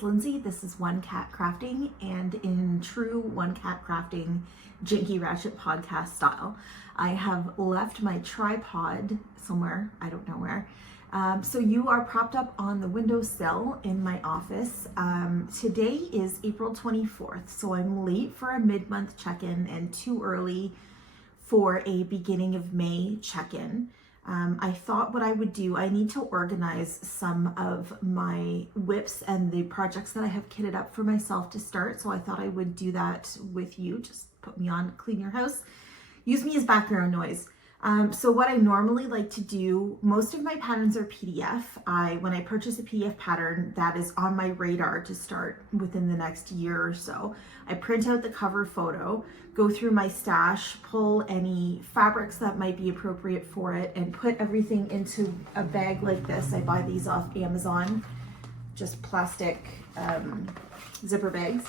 name's Lindsay. This is One Cat Crafting, and in true One Cat Crafting Jinky Ratchet podcast style, I have left my tripod somewhere, I don't know where. So you are propped up on the windowsill in my office. Today is April 24th, so I'm late for a mid-month check-in and too early for a beginning of May check-in. I thought what I would do, I need to organize some of my whips and the projects that I have kitted up for myself to start. So I thought I would do that with you. Just put me on Clean Your House. Use me as background noise. So what I normally like to do, most of my patterns are PDF. When I purchase a PDF pattern that is on my radar to start within the next year or so, I print out the cover photo, go through my stash, pull any fabrics that might be appropriate for it, and put everything into a bag like this. I buy these off Amazon, just plastic zipper bags.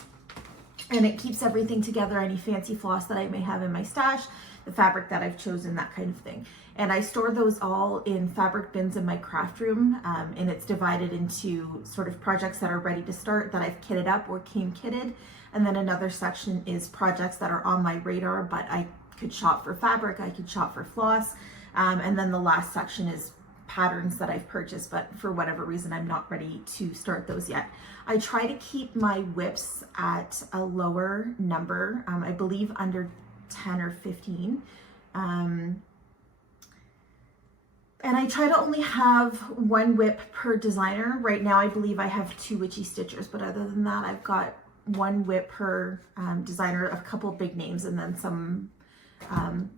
And it keeps everything together, any fancy floss that I may have in my stash, the fabric that I've chosen, that kind of thing. And I store those all in fabric bins in my craft room, and it's divided into sort of projects that are ready to start that I've kitted up or came kitted. And then another section is projects that are on my radar, but I could shop for fabric, I could shop for floss. And then the last section is patterns that I've purchased, but for whatever reason, I'm not ready to start those yet. I try to keep my whips at a lower number, I believe under 10 or 15. And I try to only have one whip per designer. Right now, I believe I have 2 Witchy stitchers, but other than that, I've got one whip per designer, a couple big names, and then some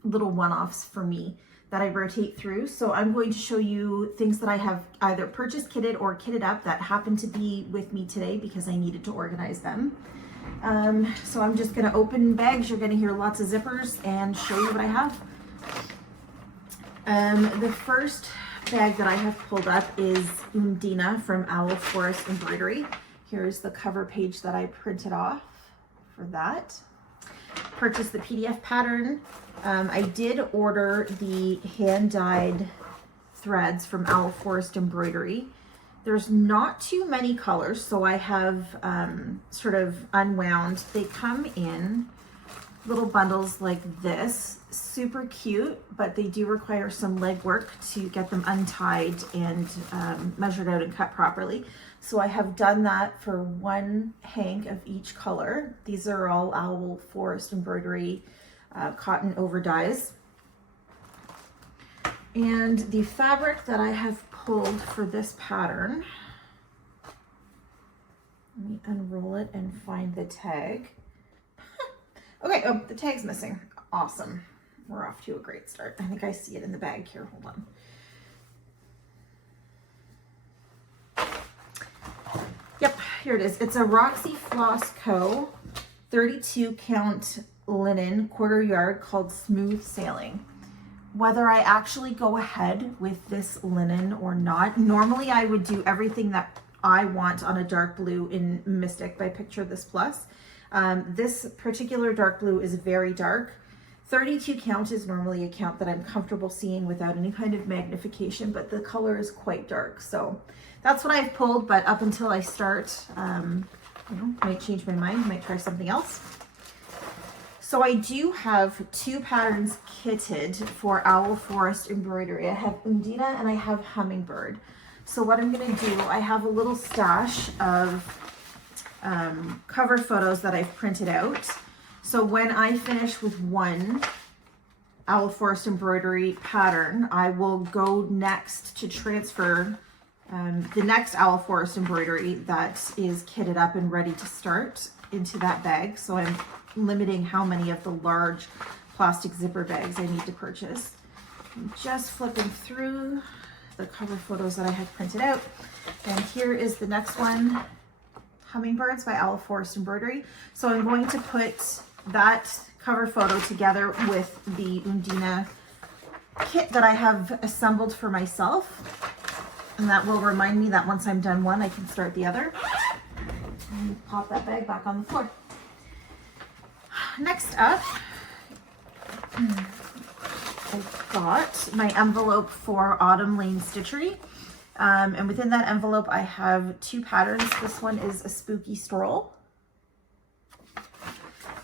little one-offs for me that I rotate through. So I'm going to show you things that I have either purchased, kitted, or kitted up that happen to be with me today because I needed to organize them. So I'm just going to open bags. You're going to hear lots of zippers and show you what I have. The first bag that I have pulled up is Undina from Owl Forest Embroidery. Here's the cover page that I printed off for that. Purchased the PDF pattern. I did order the hand-dyed threads from Owl Forest Embroidery. There's not too many colors, so I have sort of unwound. They come in little bundles like this. Super cute, but they do require some legwork to get them untied and measured out and cut properly. So I have done that for one hank of each color. These are all Owl Forest Embroidery cotton over dyes. And the fabric that I have pulled for this pattern, let me unroll it and find the tag. Okay, oh, the tag's missing. Awesome. We're off to a great start. I think I see it in the bag here. Hold on. Yep, here it is. It's a Roxy Floss Co. 32 count linen quarter yard called Smooth Sailing. Whether I actually go ahead with this linen or not, normally I would do everything that I want on a dark blue in Mystic by Picture This Plus. This particular dark blue is very dark. 32 count is normally a count that I'm comfortable seeing without any kind of magnification, but the color is quite dark. So that's what I've pulled, but up until I start, you know, might change my mind, might try something else. So I do have 2 patterns kitted for Owl Forest Embroidery. I have Undina and I have Hummingbird. So what I'm going to do, I have a little stash of cover photos that I've printed out. So when I finish with one Owl Forest Embroidery pattern, I will go next to transfer the next Owl Forest Embroidery that is kitted up and ready to start into that bag. So I'm limiting how many of the large plastic zipper bags I need to purchase. I'm just flipping through the cover photos that I have printed out. And here is the next one, Hummingbirds by Owl Forest Embroidery. So I'm going to put that cover photo together with the Undina kit that I have assembled for myself. And that will remind me that once I'm done one, I can start the other. And pop that bag back on the floor. Next up, I've got my envelope for Autumn Lane Stitchery. And within that envelope, I have 2 patterns. This one is a spooky Stroll.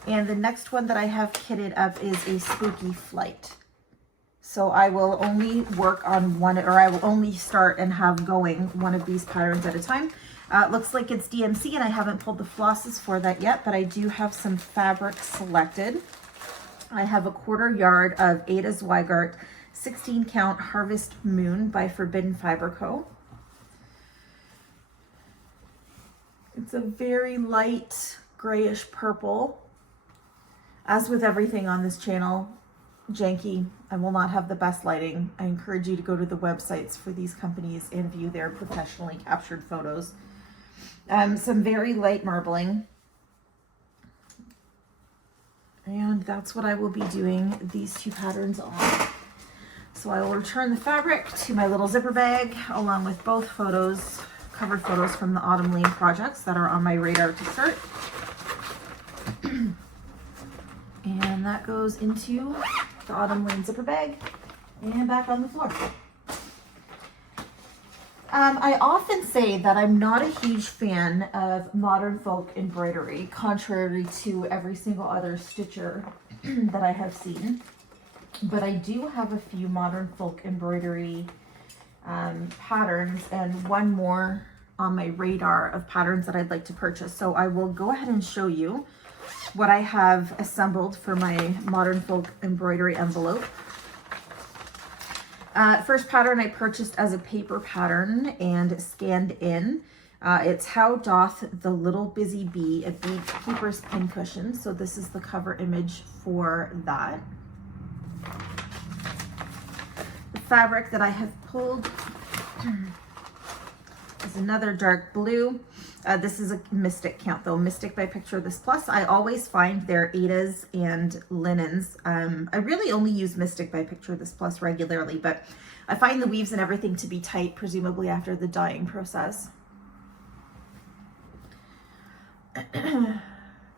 And the next one that I have kitted up is a spooky Flight. So I will only work on one, or I will only start and have going one of these patterns at a time. It looks like it's DMC and I haven't pulled the flosses for that yet, but I do have some fabric selected. I have a 1/4 yard of Ada Zweigart 16 count Harvest Moon by Forbidden Fiber Co. It's a very light grayish purple. As with everything on this channel, janky. I will not have the best lighting. I encourage you to go to the websites for these companies and view their professionally captured photos. Some very light marbling. And that's what I will be doing these 2 patterns on. So I will return the fabric to my little zipper bag along with both photos, covered photos from the Autumn Lane projects that are on my radar to start. And that goes into the Autumn Lane zipper bag and back on the floor. I often say that I'm not a huge fan of modern folk embroidery, contrary to every single other stitcher that I have seen. But I do have a few modern folk embroidery patterns and one more on my radar of patterns that I'd like to purchase. So I will go ahead and show you what I have assembled for my modern folk embroidery envelope. First pattern I purchased as a paper pattern and scanned in. It's How Doth the Little Busy Bee, a Bead Keeper's Pincushion. So this is the cover image for that. The fabric that I have pulled is another dark blue. This is a Mystic count though, Mystic by Picture This Plus. I always find their Adas and linens. I really only use Mystic by Picture This Plus regularly, but I find the weaves and everything to be tight, presumably after the dyeing process.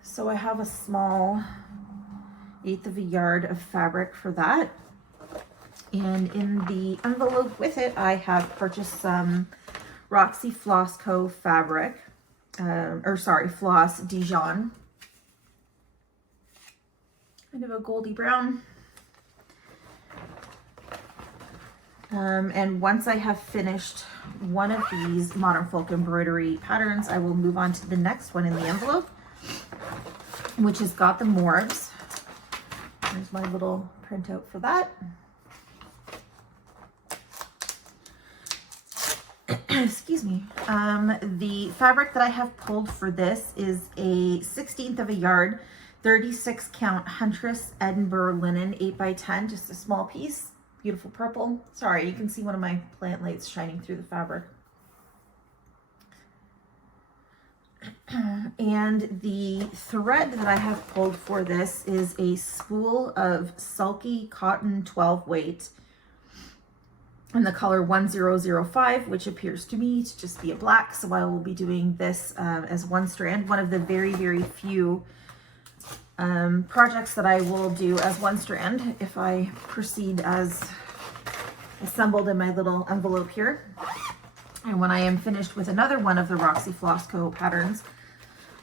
So I have a small 1/8 of a yard of fabric for that. And in the envelope with it, I have purchased some Roxy Floss Co. fabric, Floss Dijon. Kind of a goldy brown. And once I have finished one of these modern folk embroidery patterns, I will move on to the next one in the envelope, which has got the Morbs. There's my little printout for that. Excuse me. The fabric that I have pulled for this is a 1/16 of a yard, 36 count Huntress Edinburgh linen 8x10, just a small piece. Beautiful purple. Sorry, you can see one of my plant lights shining through the fabric. And the thread that I have pulled for this is a spool of Sulky Cotton 12 weight in the color 1005, which appears to me to just be a black. So I will be doing this as one strand, one of the very, very few projects that I will do as one strand if I proceed as assembled in my little envelope here. And when I am finished with another one of the Roxy Floss Co. patterns,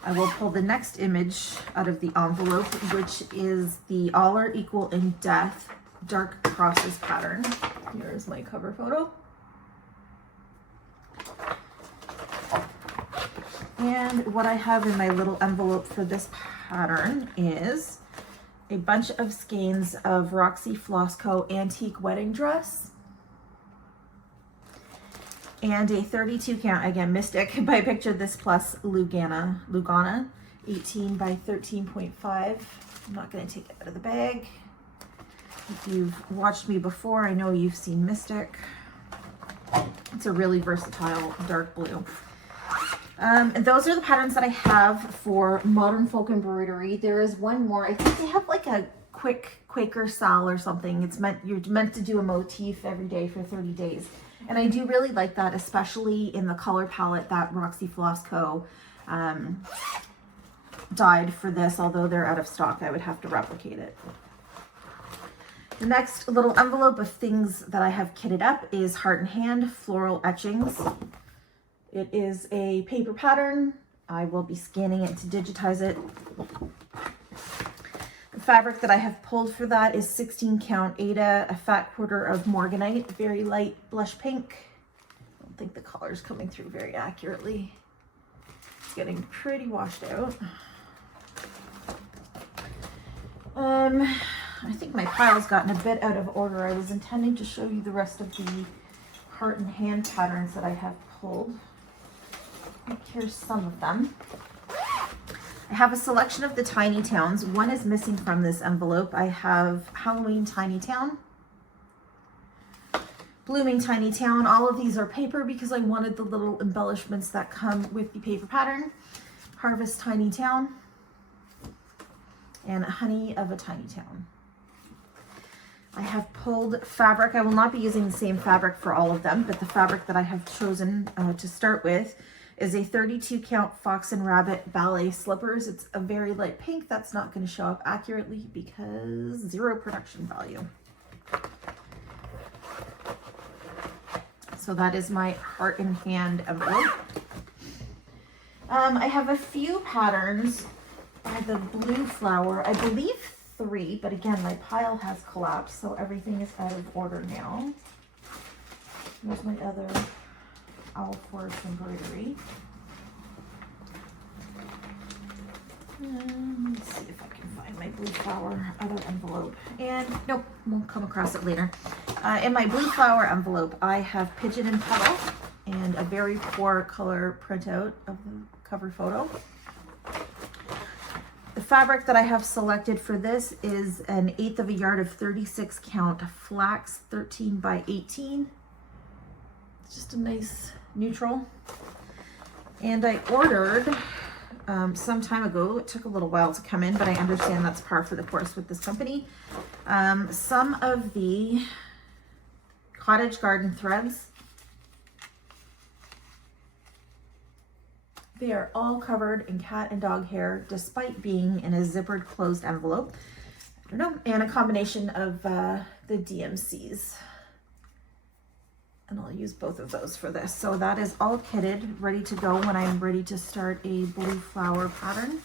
I will pull the next image out of the envelope, which is the All Are Equal in Death Dark Crosses pattern. Here is my cover photo. And what I have in my little envelope for this pattern is a bunch of skeins of Roxy Floss Co. Antique Wedding Dress and a 32 count, again, Mystic by Picture This Plus Lugana 18 by 13.5. I'm not going to take it out of the bag. If you've watched me before, I know you've seen Mystic. It's a really versatile dark blue. And those are the patterns that I have for modern folk embroidery. There is one more. I think they have like a quick Quaker Sal or something. You're meant to do a motif every day for 30 days. And I do really like that, especially in the color palette that Roxy Floss Co. Dyed for this. Although they're out of stock, I would have to replicate it. The next little envelope of things that I have kitted up is Heart and Hand Floral Etchings. It is a paper pattern. I will be scanning it to digitize it. The fabric that I have pulled for that is 16 count Ada, a fat quarter of Morganite, very light blush pink. I don't think the color is coming through very accurately. It's getting pretty washed out. I think my pile's gotten a bit out of order. I was intending to show you the rest of the Heart and Hand patterns that I have pulled. Here's some of them. I have a selection of the Tiny Towns. One is missing from this envelope. I have Halloween Tiny Town, Blooming Tiny Town. All of these are paper because I wanted the little embellishments that come with the paper pattern. Harvest Tiny Town, and Honey of a Tiny Town. I have pulled fabric. I will not be using the same fabric for all of them, but the fabric that I have chosen to start with is a 32 count Fox and Rabbit ballet slippers. It's a very light pink. That's not going to show up accurately because zero production value. So that is my Heart and Hand envelope. I have a few patterns by the Blue Flower, I believe 3, but again, my pile has collapsed, so everything is out of order now. Here's my other Owl Forest Embroidery. Let's see if I can find my Blue Flower other envelope. And nope, won't come across it later. In my Blue Flower envelope, I have Pigeon and Puddle and a very poor color printout of the cover photo. The fabric that I have selected for this is an 1/8 of a yard of 36 count flax 13 by 18. It's just a nice neutral. And I ordered some time ago. It took a little while to come in, but I understand that's par for the course with this company. Some of the Cottage Garden threads. They are all covered in cat and dog hair, despite being in a zippered closed envelope. I don't know, and a combination of the DMCs. And I'll use both of those for this. So that is all kitted, ready to go when I'm ready to start a Blue Flower pattern.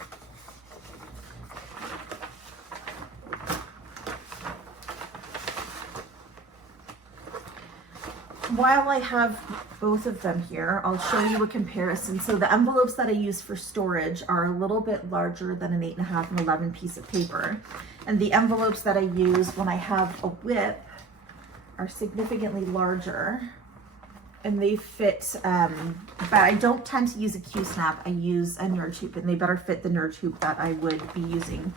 While I have both of them here, I'll show you a comparison. So the envelopes that I use for storage are a little bit larger than an 8.5 and 11 piece of paper. And the envelopes that I use when I have a whip are significantly larger. And they fit, but I don't tend to use a Q-snap. I use a nerd hoop, and they better fit the nerd hoop that I would be using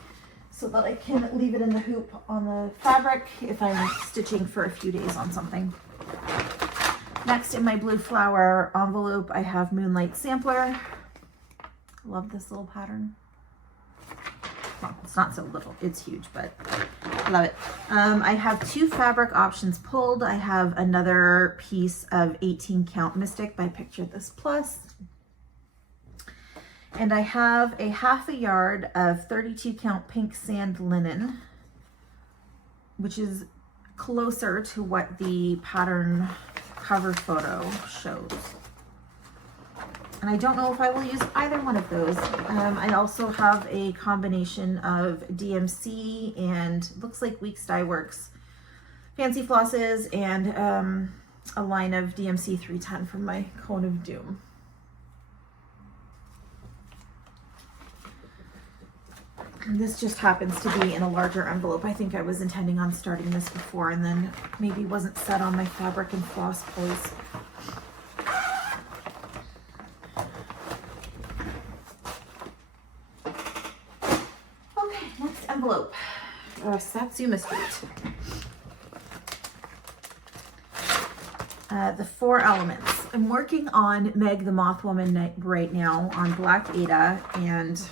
so that I can leave it in the hoop on the fabric if I'm stitching for a few days on something. Next, in my Blue Flower envelope, I have Moonlight Sampler. Love this little pattern. Well, it's not so little, it's huge, but I love it. I have 2 fabric options pulled. I have another piece of 18 count Mystic by Picture This Plus. And I have a 1/2 a yard of 32 count pink sand linen, which is closer to what the pattern cover photo shows. And I don't know if I will use either one of those. I also have a combination of DMC and looks like Weeks Dye Works Fancy Flosses and a line of DMC 310 from my Cone of Doom. And this just happens to be in a larger envelope. I think I was intending on starting this before and then maybe wasn't set on my fabric and floss pulls. Okay, next envelope. Satsuma Street. The 4 elements. I'm working on Meg the Mothwoman right now on Black Ada, and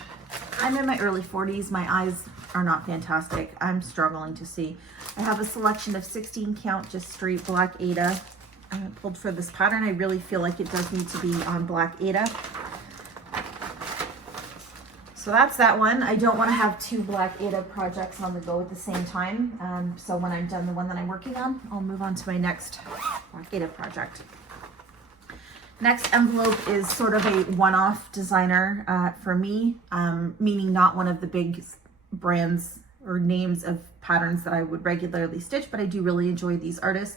I'm in my early 40s. My eyes are not fantastic. I'm struggling to see. I have a selection of 16 count just straight Black Ada pulled for this pattern. I really feel like it does need to be on Black Ada. So that's that one. I don't want to have two Black Ada projects on the go at the same time. So when I'm done the one that I'm working on, I'll move on to my next Black Ada project. Next envelope is sort of a one-off designer for me, meaning not one of the big brands or names of patterns that I would regularly stitch, but I do really enjoy these artists.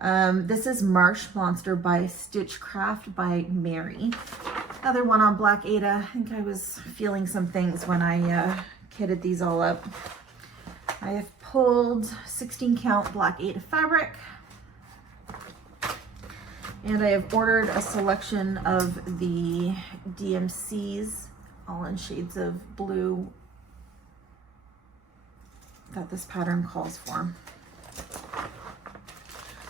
This is Marsh Monster by Stitchcraft by Mary. Another one on Black Ada. I think I was feeling some things when I kitted these all up. I have pulled 16 count Black Ada fabric. And I have ordered a selection of the DMCs, all in shades of blue that this pattern calls for.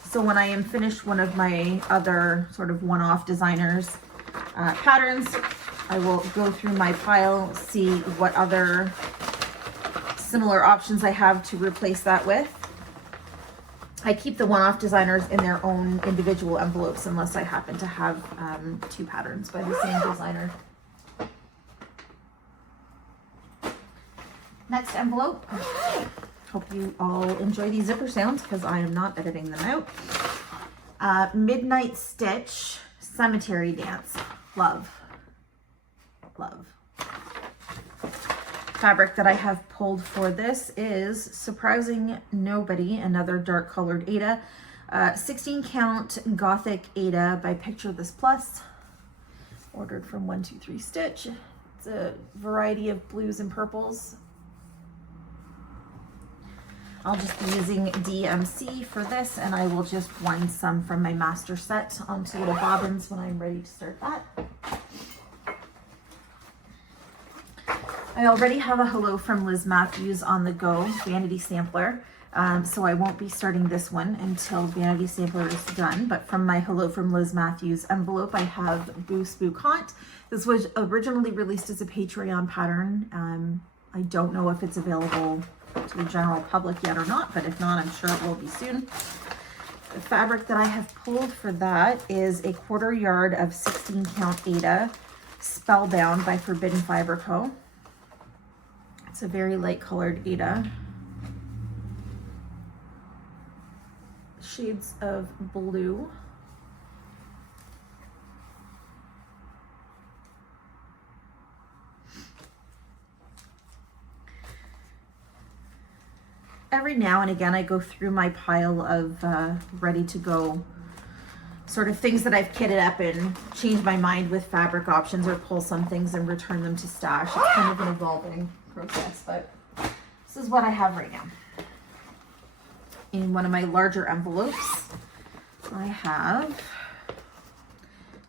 So when I am finished one of my other sort of one-off designers patterns, I will go through my pile, see what other similar options I have to replace that with. I keep the one-off designers in their own individual envelopes unless I happen to have two patterns by the same designer. Next envelope. Hope you all enjoy these zipper sounds because I am not editing them out. Midnight Stitch Cemetery Dance. Love. Love. Fabric that I have pulled for this is Surprising Nobody, another dark colored Ada. 16 count Gothic Ada by Picture This Plus. Ordered from 123 Stitch. It's a variety of blues and purples. I'll just be using DMC for this, and I will just wind some from my master set onto the bobbins when I'm ready to start that. I already have a Hello from Liz Matthews on the go, Vanity Sampler, so I won't be starting this one until Vanity Sampler is done, but from my Hello from Liz Matthews envelope, I have Boo Spook Haunt. This was originally released as a Patreon pattern. I don't know if it's available to the general public yet or not, but if not, I'm sure it will be soon. The fabric that I have pulled for that is a 1/4 yard of 16 count Ada, Spellbound by Forbidden Fiber Co. It's a very light colored Ada. Shades of blue. Every now and again, I go through my pile of ready to go sort of things that I've kitted up and change my mind with fabric options or pull some things and return them to stash. It's kind of an evolving process, but this is what I have right now. In one of my larger envelopes, I have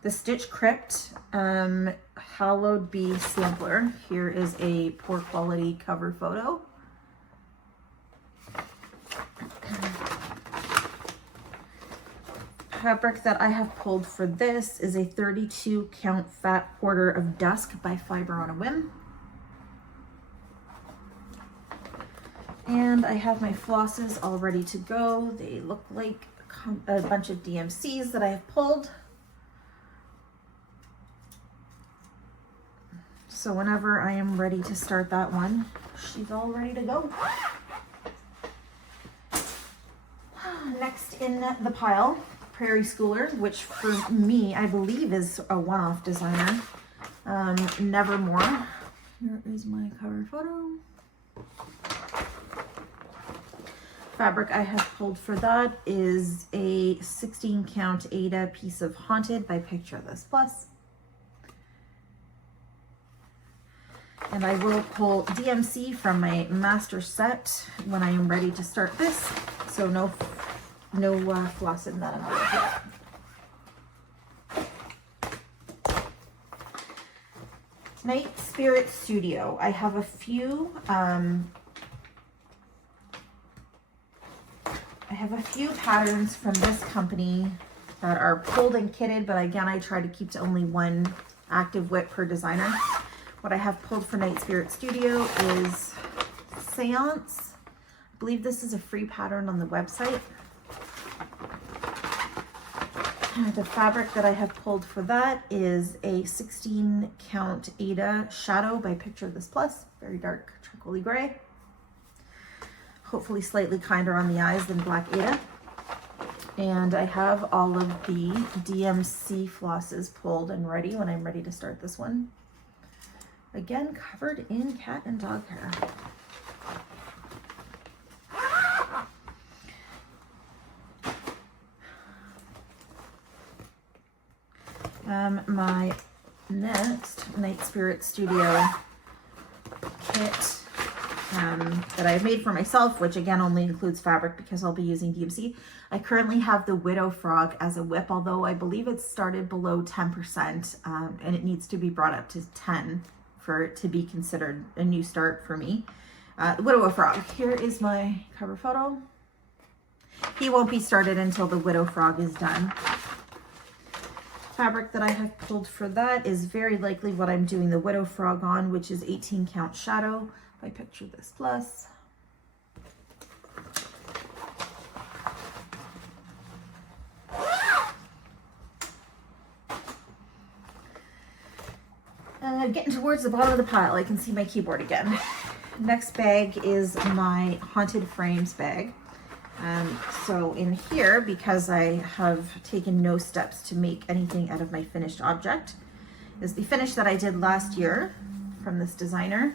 the Stitch Crypt Hallowed Bee sampler. Here is a poor quality cover photo. Fabric that I have pulled for this is a 32 count Fat Quarter of Dusk by Fiber on a Whim. And I have my flosses all ready to go. They look like a bunch of DMCs that I have pulled. So whenever I am ready to start that one, she's all ready to go. Next in the pile, Prairie Schooler, which for me, I believe is a one-off designer. Nevermore. Here is my cover photo. Fabric I have pulled for that is a 16 count Ada Piece of Haunted by Picture This Plus. And I will pull DMC from my master set when I am ready to start this. So no floss in that envelope yet. Night Spirit Studio. I have a few patterns from this company that are pulled and kitted, but again, I try to keep to only one active whip per designer. What I have pulled for Night Spirit Studio is Séance. I believe this is a free pattern on the website. the fabric that I have pulled for that is a 16 count Ada Shadow by Picture This Plus, very dark charcoaly gray. Hopefully slightly kinder on the eyes than Black Ada. And I have all of the DMC flosses pulled and ready when I'm ready to start this one. Again, covered in cat and dog hair. My next Night Spirit Studio kit that I've made for myself, which again only includes fabric because I'll be using DMC. I currently have the Widow Frog as a whip, although I believe it's started below 10% and it needs to be brought up to 10 for it to be considered a new start for me. The Widow Frog, here is my cover photo. He won't be started until the Widow Frog is done. Fabric that I have pulled for that is very likely what I'm doing the Widow Frog on, which is 18 count Shadow by Picture This Plus. Getting towards the bottom of the pile, I can see my keyboard again. Next bag is my Haunted Frames bag. So in here, because I have taken no steps to make anything out of my finished object, is the finish that I did last year from this designer.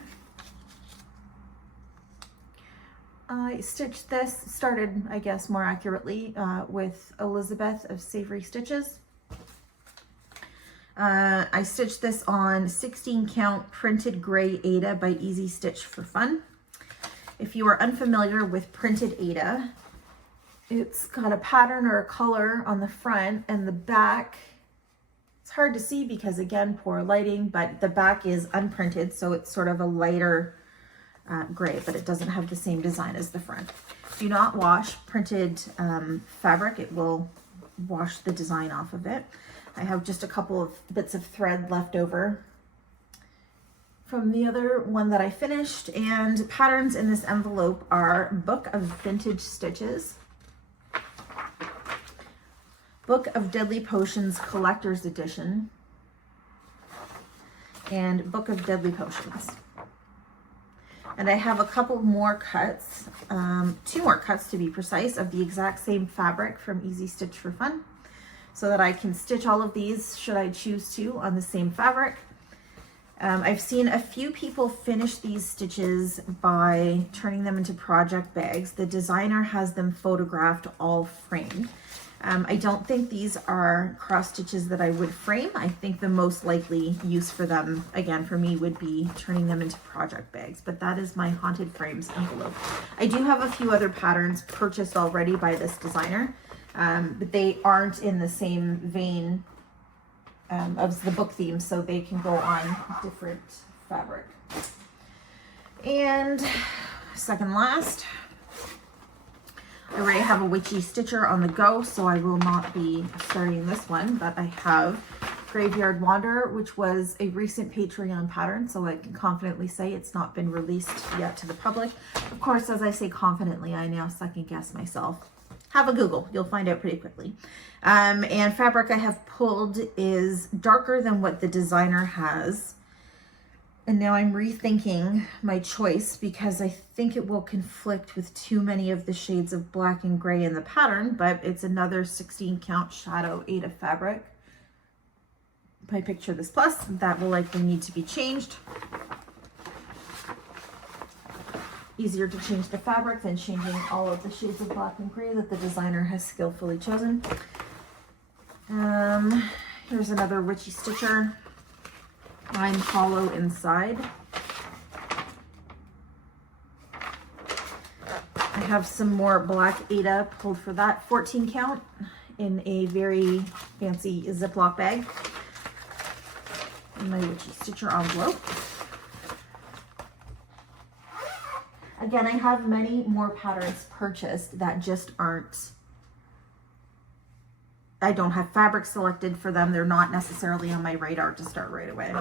I stitched this, started, I guess more accurately, with Elizabeth of Savory Stitches. I stitched this on 16 count printed gray Ada by Easy Stitch for Fun. If you are unfamiliar with printed Ada, it's got a pattern or a color on the front, and the back, it's hard to see because again, poor lighting, but the back is unprinted, so it's sort of a lighter gray, but it doesn't have the same design as the front. Do not wash printed fabric. It will wash the design off of it. I have just a couple of bits of thread left over from the other one that I finished, and patterns in this envelope are Book of Vintage Stitches, Book of Deadly Potions Collector's Edition, and Book of Deadly Potions. And I have a couple more cuts, 2 more cuts to be precise, of the exact same fabric from Easy Stitch for Fun, so that I can stitch all of these should I choose to on the same fabric. I've seen a few people finish these stitches by turning them into project bags. The designer has them photographed all framed. I don't think these are cross stitches that I would frame. I think the most likely use for them, again, for me, would be turning them into project bags, but that is my Haunted Frames envelope. I do have a few other patterns purchased already by this designer, but they aren't in the same vein of the book theme, so they can go on different fabric. And second last, I already have a Witchy stitcher on the go, so I will not be starting this one, but I have Graveyard Wanderer, which was a recent Patreon pattern, so I can confidently say it's not been released yet to the public. Of course, as I say confidently, I now second guess myself. Have a Google, you'll find out pretty quickly. And fabric I have pulled is darker than what the designer has. And now I'm rethinking my choice because I think it will conflict with too many of the shades of black and gray in the pattern, but it's another 16 count Shadow Ada fabric by Picture This Plus. That will likely need to be changed. Easier to change the fabric than changing all of the shades of black and gray that the designer has skillfully chosen. Here's another Witchy stitcher. I'm hollow inside. I have some more black Ada pulled for that, 14 count in a very fancy Ziploc bag. And my Witchy stitcher envelope. Again, I have many more patterns purchased that just aren't, I don't have fabric selected for them. They're not necessarily on my radar to start right away.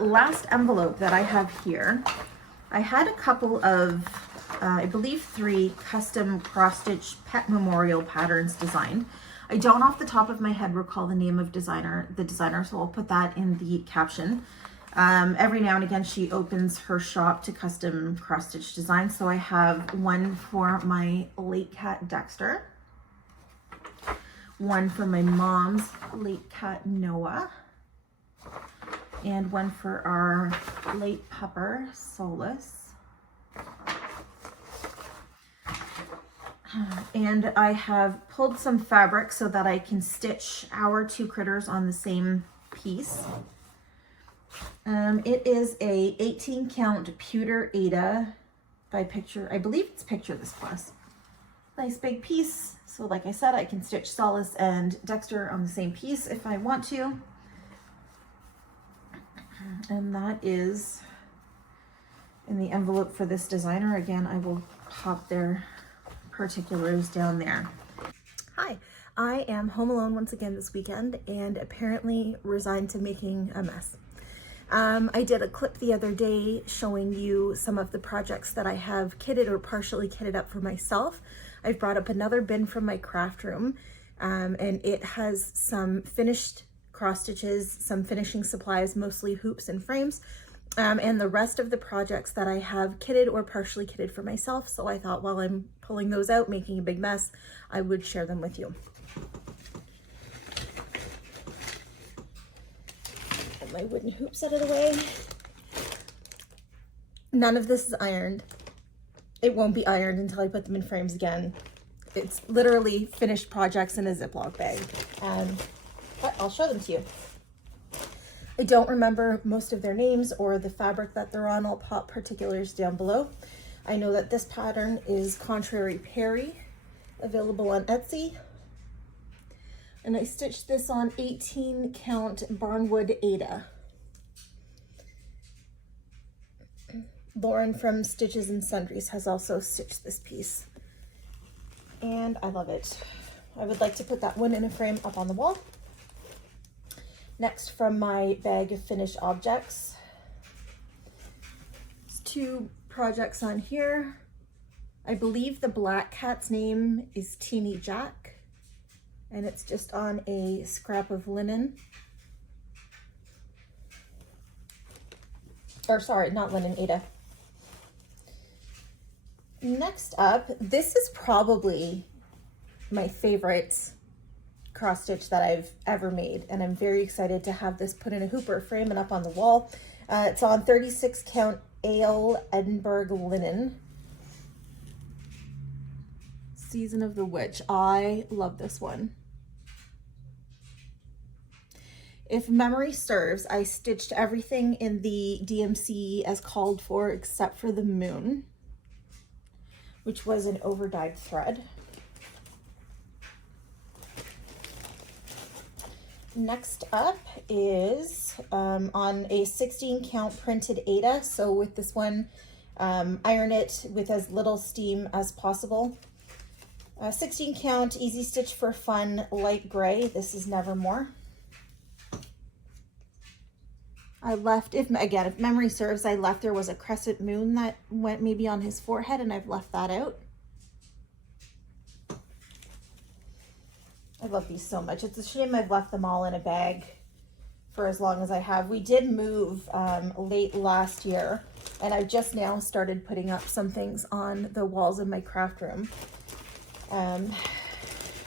Last envelope that I have here, I had a couple of, I believe 3 custom cross-stitch pet memorial patterns designed. I don't off the top of my head recall the name of the designer, so I'll put that in the caption. Every now and again, she opens her shop to custom cross-stitch designs. So I have one for my late cat Dexter, one for my mom's late cat Noah, and one for our late pupper Solus. And I have pulled some fabric so that I can stitch our two critters on the same piece. It is a 18 count pewter Ada by Picture. I believe it's Picture This Plus. Nice big piece. So like I said, I can stitch Solus and Dexter on the same piece if I want to. And that is in the envelope for this designer. Again, I will pop their particulars down there. Hi, I am home alone once again this weekend and apparently resigned to making a mess. I did a clip the other day showing you some of the projects that I have kitted or partially kitted up for myself. I've brought up another bin from my craft room, and it has some finished cross stitches, some finishing supplies, mostly hoops and frames, and the rest of the projects that I have kitted or partially kitted for myself. So I thought while I'm pulling those out, making a big mess, I would share them with you. Get my wooden hoops out of the way. None of this is ironed. It won't be ironed until I put them in frames again. It's literally finished projects in a Ziploc bag. But I'll show them to you. I don't remember most of their names or the fabric that they're on. I'll pop particulars down below. I know that this pattern is Prairie, available on Etsy. And I stitched this on 18 count Barnwood Ada. Lauren from Stitches and Sundries has also stitched this piece. And I love it. I would like to put that one in a frame up on the wall. Next, from my bag of finished objects, there's two projects on here. I believe the black cat's name is Teeny Jack, and it's just on a scrap of linen. Or sorry, not linen, Ada. Next up, this is probably my favorite cross stitch that I've ever made, and I'm very excited to have this put in a hooper frame and up on the wall. It's on 36 count Ale Edinburgh linen. Season of the Witch. I love this one. If memory serves, I stitched everything in the DMC as called for except for the moon, which was an over-dyed thread. Next up is on a 16 count printed Ada. So with this one, iron it with as little steam as possible. 16 count, easy stitch for fun, light gray. This is Nevermore. I left, if memory serves, there was a crescent moon that went maybe on his forehead, and I've left that out. I love these so much. It's a shame I've left them all in a bag for as long as I have. We did move late last year, and I've just now started putting up some things on the walls of my craft room.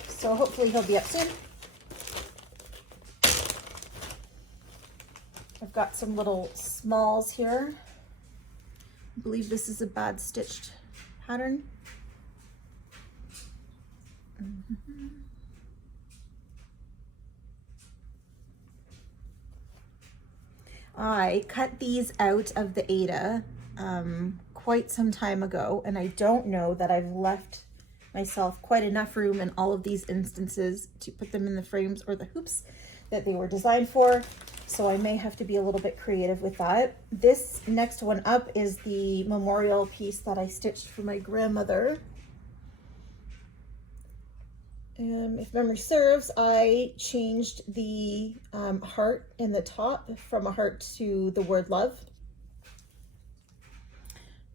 So hopefully he'll be up soon. I've got some little smalls here. I believe this is a bad stitched pattern. I cut these out of the Ada quite some time ago, and I don't know that I've left myself quite enough room in all of these instances to put them in the frames or the hoops that they were designed for. So I may have to be a little bit creative with that. This next one up is the memorial piece that I stitched for my grandmother. If memory serves, I changed the heart in the top from a heart to the word love.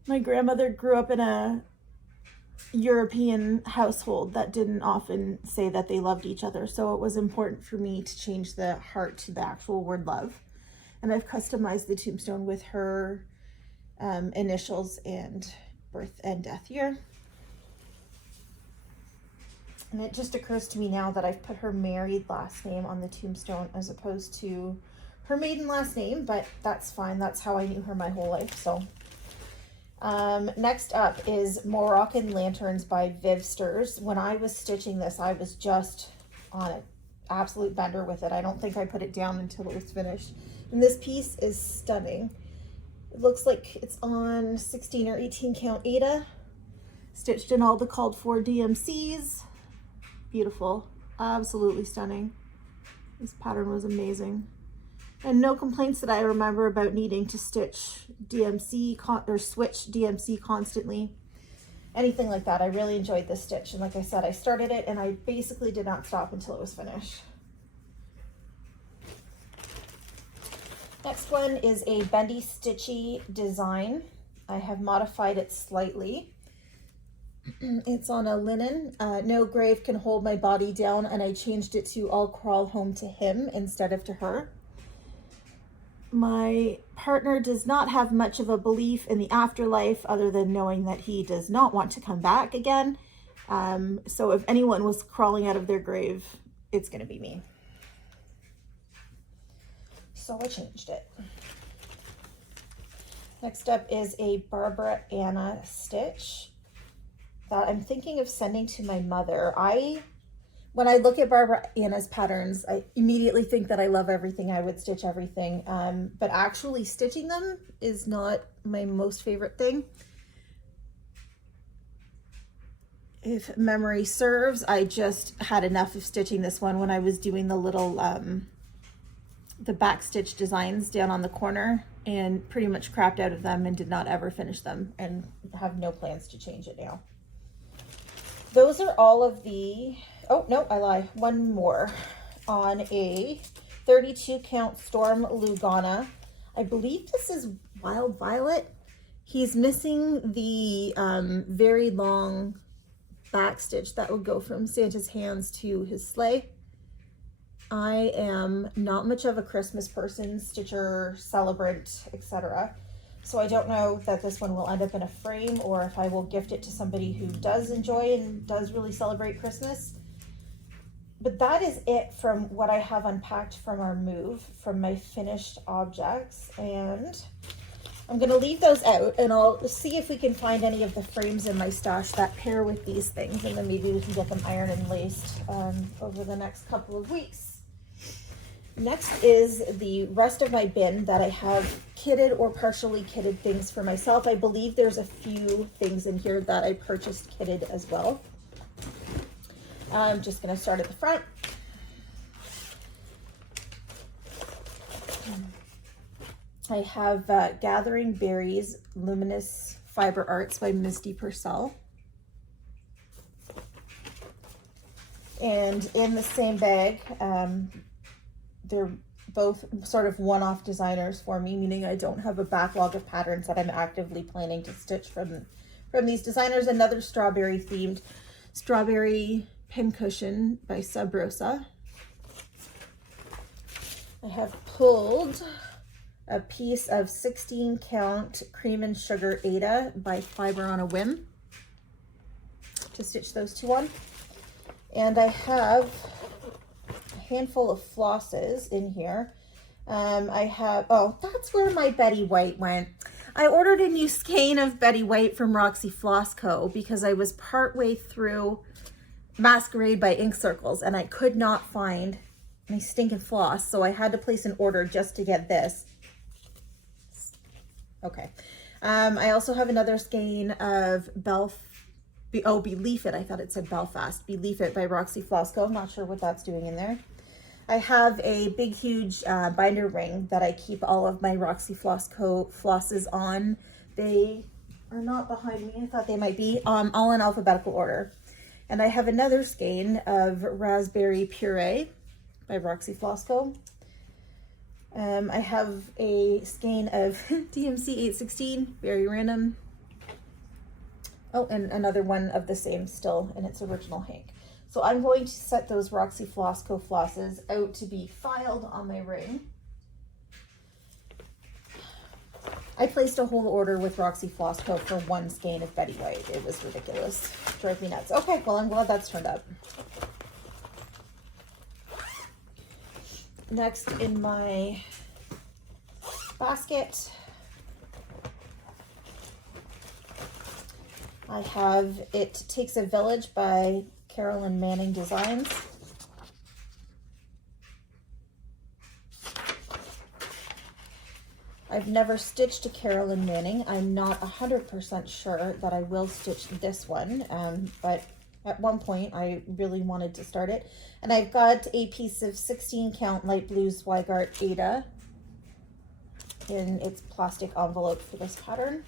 My grandmother grew up in a European household that didn't often say that they loved each other. So it was important for me to change the heart to the actual word love. And I've customized the tombstone with her initials and birth and death year. And it just occurs to me now that I've put her married last name on the tombstone as opposed to her maiden last name, but that's fine. That's how I knew her my whole life. So next up is Moroccan Lanterns by Viv Stirs. When I was stitching this, I was just on an absolute bender with it. I don't think I put it down until it was finished. And this piece is stunning. It looks like it's on 16 or 18 count Aida, stitched in all the called for DMCs. Beautiful, absolutely stunning. This pattern was amazing. And no complaints that I remember about needing to stitch DMC or switch DMC constantly. Anything like that. I really enjoyed this stitch. And like I said, I started it and I basically did not stop until it was finished. Next one is a bendy stitchy design. I have modified it slightly. It's on a linen. No grave can hold my body down, and I changed it to I'll crawl home to him instead of to her. My partner does not have much of a belief in the afterlife other than knowing that he does not want to come back again. So if anyone was crawling out of their grave, it's going to be me. So I changed it. Next up is a Barbara Anna stitch that I'm thinking of sending to my mother. When I look at Barbara Anna's patterns, I immediately think that I love everything. I would stitch everything, but actually stitching them is not my most favorite thing. If memory serves, I just had enough of stitching this one when I was doing the little, the back stitch designs down on the corner, and pretty much crapped out of them and did not ever finish them, and have no plans to change it now. Those are all of the, oh no, I lie, one more on a 32 count Storm Lugana. I believe this is Wild Violet. He's missing the very long back stitch that would go from Santa's hands to his sleigh. I am not much of a Christmas person, stitcher, celebrant, etc. So I don't know that this one will end up in a frame or if I will gift it to somebody who does enjoy and does really celebrate Christmas. But that is it from what I have unpacked from our move, from my finished objects. And I'm going to leave those out and I'll see if we can find any of the frames in my stash that pair with these things. And then maybe we can get them ironed and laced over the next couple of weeks. Next is the rest of my bin that I have kitted or partially kitted things for myself. I believe there's a few things in here that I purchased kitted as well. I'm just going to start at the front. I have Gathering Berries Luminous Fiber Arts by Misty Purcell. And in the same bag, they're both sort of one-off designers for me, meaning I don't have a backlog of patterns that I'm actively planning to stitch from these designers. Another strawberry themed Strawberry Pincushion by Sub Rosa. I have pulled a piece of 16 count Cream and Sugar Aida by Fiber on a Whim to stitch those two on. And I have handful of flosses in here. I have, oh, that's where my Betty White went. I ordered a new skein of Betty White from Roxy Floss Co. because I was partway through Masquerade by Ink Circles and I could not find my stinking floss, so I had to place an order just to get this. Okay. I also have another skein of Believe It. I thought it said Belfast. Believe It by Roxy Flosco. I'm not sure what that's doing in there. I have a big, huge binder ring that I keep all of my Roxy Flosco flosses on. They are not behind me. I thought they might be. All in alphabetical order. And I have another skein of Raspberry Puree by Roxy Flosco. I have a skein of DMC 816, very random. Oh, and another one of the same still in its original hank. So I'm going to set those Roxy Flossco flosses out to be filed on my ring. I placed a whole order with Roxy Flossco for one skein of Betty White. It was ridiculous. Drove me nuts. Okay, well, I'm glad that's turned up. Next in my basket, I have It Takes a Village by Carolyn Manning Designs. I've never stitched a Carolyn Manning. I'm not 100% sure that I will stitch this one, but at one point I really wanted to start it. And I've got a piece of 16 count light blue Zweigart Ada in its plastic envelope for this pattern.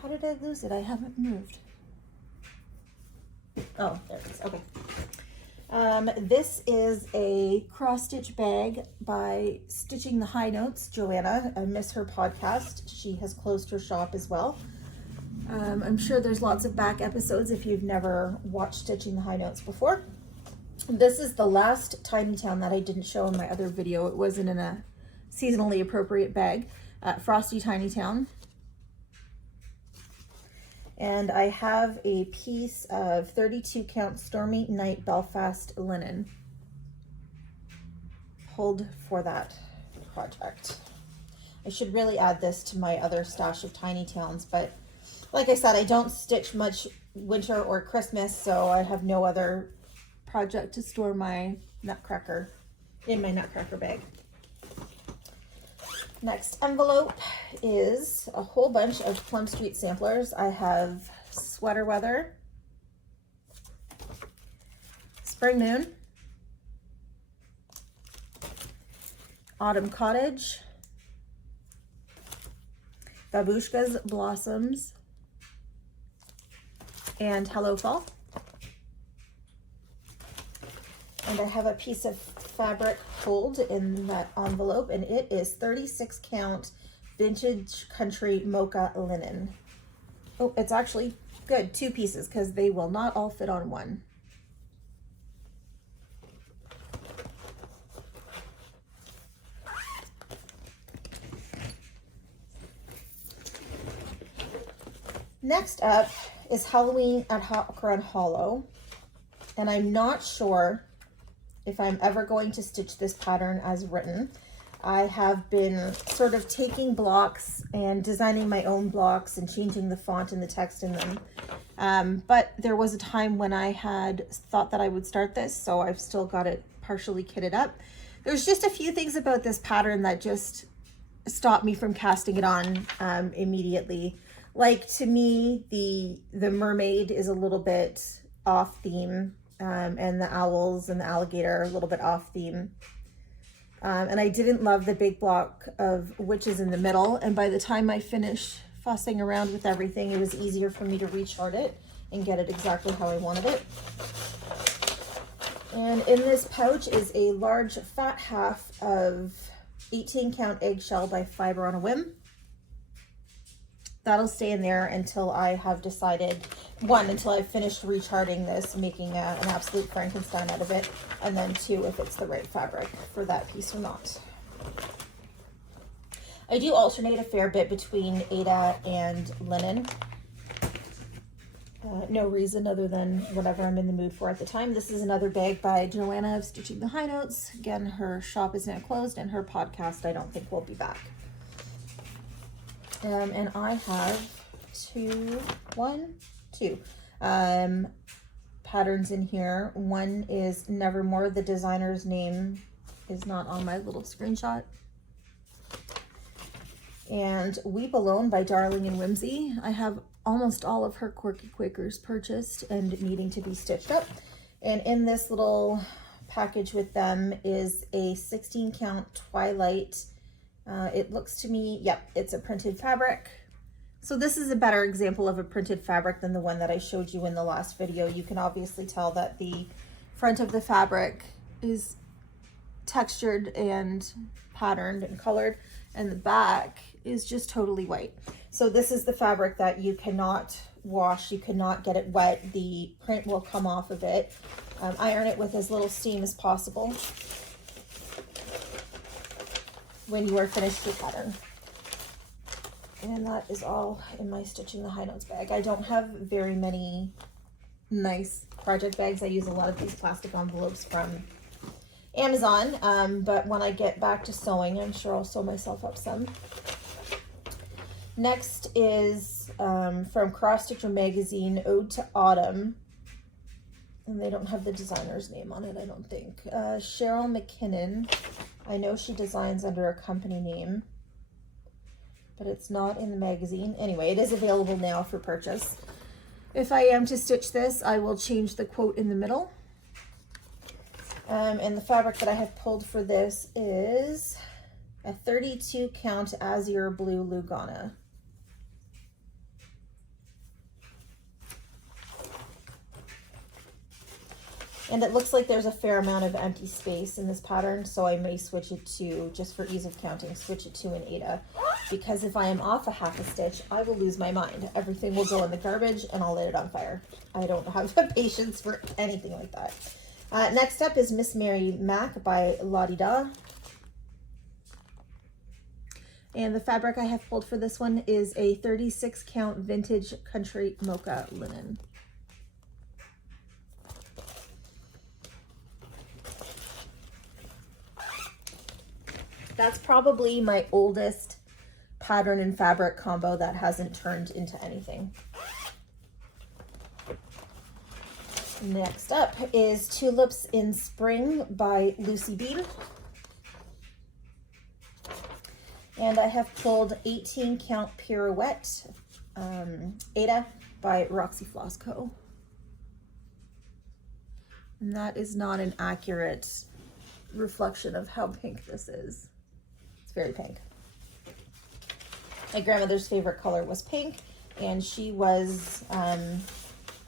How did I lose it? I haven't moved. Oh, there it is. Okay. This is a cross stitch bag by Stitching the High Notes, Joanna. I miss her podcast. She has closed her shop as well. I'm sure there's lots of back episodes if you've never watched Stitching the High Notes before. This is the last Tiny Town that I didn't show in my other video. It wasn't in a seasonally appropriate bag. Frosty Tiny Town. And I have a piece of 32 count Stormy Night Belfast linen pulled for that project. I should really add this to my other stash of Tiny Towns, but like I said, I don't stitch much winter or Christmas, so I have no other project to store my Nutcracker in my Nutcracker bag. Next envelope is a whole bunch of Plum Street samplers. I have Sweater Weather, Spring Moon, Autumn Cottage, Babushka's Blossoms, and Hello Fall. And I have a piece of fabric pulled in that envelope, and it is 36 count Vintage Country Mocha linen. Oh, it's actually good, 2 pieces, because they will not all fit on one. Next up is Halloween at Hawk Run Hollow, and I'm not sure if I'm ever going to stitch this pattern as written. I have been sort of taking blocks and designing my own blocks and changing the font and the text in them. But there was a time when I had thought that I would start this, so I've still got it partially kitted up. There's just a few things about this pattern that just stopped me from casting it on immediately. Like, to me, the mermaid is a little bit off theme. And the owls and the alligator are a little bit off theme. And I didn't love the big block of witches in the middle. And by the time I finished fussing around with everything, it was easier for me to rechart it and get it exactly how I wanted it. And in this pouch is a large fat half of 18 count eggshell by Fiber on a Whim. That'll stay in there until I have decided, one, until I've finished recharting this, making an absolute Frankenstein out of it, and then 2, if it's the right fabric for that piece or not. I do alternate a fair bit between Ada and linen. No reason other than whatever I'm in the mood for at the time. This is another bag by Joanna of Stitching the High Notes. Again, her shop is now closed, and her podcast I don't think will be back. And I have two patterns in here. One is Nevermore. The designer's name is not on my little screenshot. And Weep Alone by Darling and Whimsy. I have almost all of her Quirky Quakers purchased and needing to be stitched up. And in this little package with them is a 16 count Twilight. It looks to me, yep, it's a printed fabric. So this is a better example of a printed fabric than the one that I showed you in the last video. You can obviously tell that the front of the fabric is textured and patterned and colored, and the back is just totally white. So this is the fabric that you cannot wash, you cannot get it wet. The print will come off of it. Iron it with as little steam as possible when you are finished your pattern. And that is all in my Stitching the High Notes bag. I don't have very many nice project bags. I use a lot of these plastic envelopes from Amazon, but when I get back to sewing, I'm sure I'll sew myself up some. Next is from Cross Stitcher Magazine, Ode to Autumn. And they don't have the designer's name on it, I don't think. Cheryl McKinnon. I know she designs under a company name, but it's not in the magazine. Anyway, it is available now for purchase. If I am to stitch this, I will change the quote in the middle. And the fabric that I have pulled for this is a 32 count Azure Blue Lugana. And it looks like there's a fair amount of empty space in this pattern, so I may switch it to, just for ease of counting, switch it to an Ada. Because if I am off a half a stitch, I will lose my mind. Everything will go in the garbage and I'll light it on fire. I don't have the patience for anything like that. Next up is Miss Mary Mac by La-Di-Da. And the fabric I have pulled for this one is a 36 count vintage country mocha linen. That's probably my oldest pattern and fabric combo that hasn't turned into anything. Next up is Tulips in Spring by Lucy Bean. And I have pulled 18 count Pirouette Ada by Roxy Floss Co. And that is not an accurate reflection of how pink this is. It's very pink. My grandmother's favorite color was pink, and she was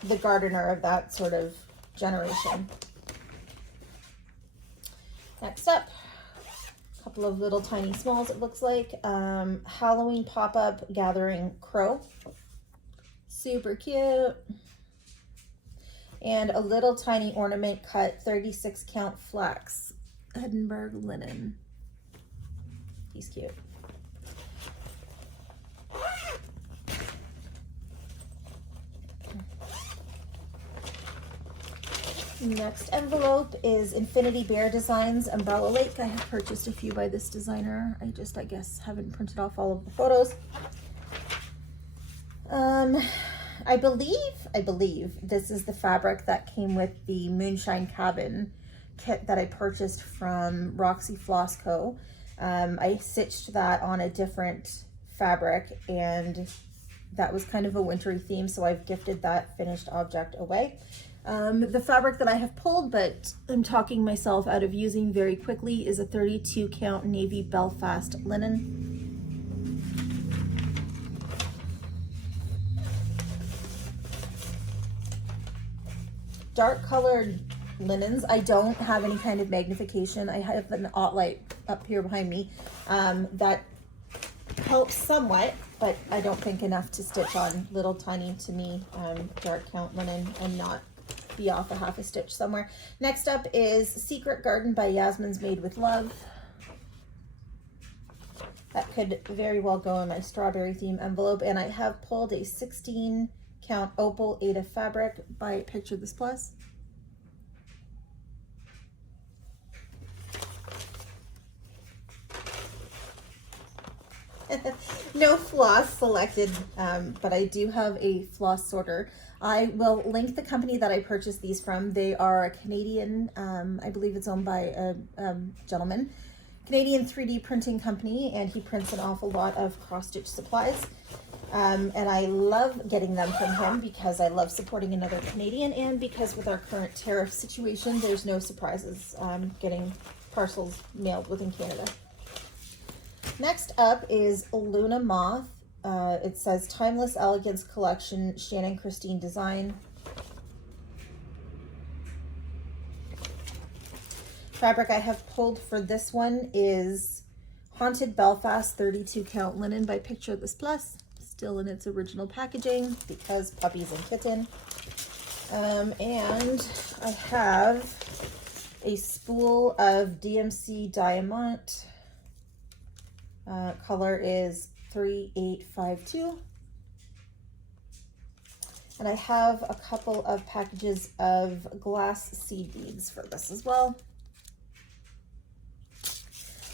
the gardener of that sort of generation. Next up, a couple of little tiny smalls, it looks like. Halloween pop-up Gathering Crow. Super cute. And a little tiny ornament cut 36 count flax Edinburgh linen. He's cute. Next envelope is Infinity Bear Designs Umbrella Lake. I have purchased a few by this designer. I guess, haven't printed off all of the photos. I believe this is the fabric that came with the Moonshine Cabin kit that I purchased from Roxy Floss Co. I stitched that on a different fabric, and that was kind of a wintry theme, so I've gifted that finished object away. The fabric that I have pulled, but I'm talking myself out of using very quickly, is a 32 count Navy Belfast linen. Dark colored linens. I don't have any kind of magnification. I have an light up here behind me that helps somewhat, but I don't think enough to stitch on little tiny, to me, dark count linen and not be off a half a stitch somewhere. Next up is Secret Garden by Yasmin's Made with Love. That could very well go in my strawberry theme envelope, and I have pulled a 16 count Opal Ada fabric by Picture This Plus. No floss selected, but I do have a floss sorter. I will link the company that I purchased these from. They are a Canadian, I believe it's owned by a gentleman, Canadian 3D printing company, and he prints an awful lot of cross-stitch supplies. And I love getting them from him because I love supporting another Canadian, and because with our current tariff situation, there's no surprises getting parcels mailed within Canada. Next up is Luna Moth. It says Timeless Elegance Collection, Shannon Christine design. Fabric I have pulled for this one is Haunted Belfast 32 count linen by Picture This Plus, still in its original packaging because puppies and kitten. And I have a spool of DMC Diamant. Color is 3852. And I have a couple of packages of glass seed beads for this as well.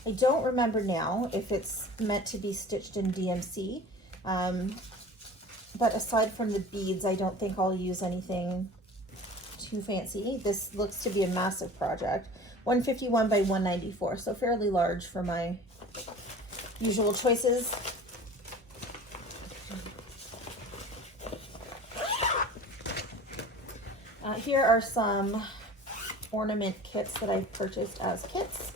I don't remember now if it's meant to be stitched in DMC, but aside from the beads, I don't think I'll use anything too fancy. This looks to be a massive project. 151 by 194, so fairly large for my usual choices. Here are some ornament kits that I've purchased as kits.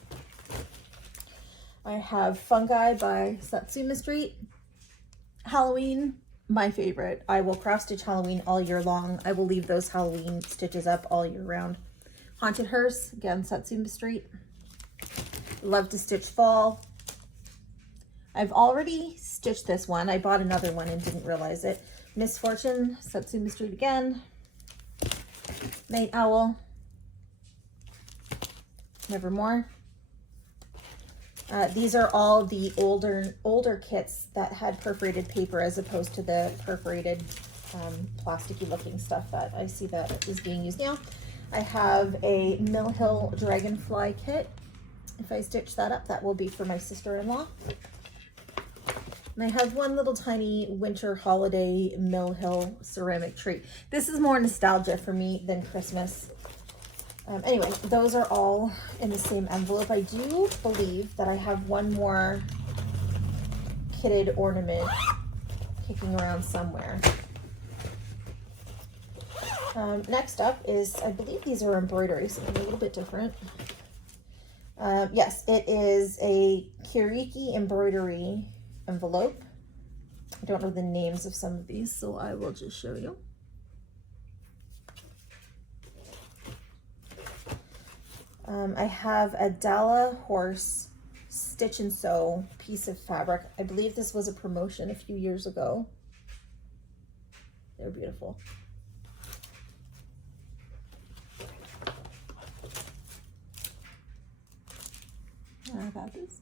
I have Fungi by Satsuma Street. Halloween, my favorite. I will cross stitch Halloween all year long. I will leave those Halloween stitches up all year round. Haunted Hearse, again, Satsuma Street. Love to stitch fall. I've already stitched this one. I bought another one and didn't realize it. Misfortune, Satsuma Street again. Night Owl. Nevermore. These are all the older kits that had perforated paper as opposed to the perforated plasticky looking stuff that I see that is being used now. I have a Mill Hill Dragonfly kit. If I stitch that up, that will be for my sister-in-law. And I have one little tiny winter holiday Mill Hill ceramic tree. This is more nostalgia for me than Christmas. Anyway, those are all in the same envelope. I do believe that I have one more kitted ornament kicking around somewhere. Next up is, I believe these are embroidery, something a little bit different. Yes, it is a Kiriki embroidery envelope. I don't know the names of some of these, so I will just show you. I have a Dalla Horse Stitch and Sew piece of fabric. I believe this was a promotion a few years ago. They're beautiful. I got this.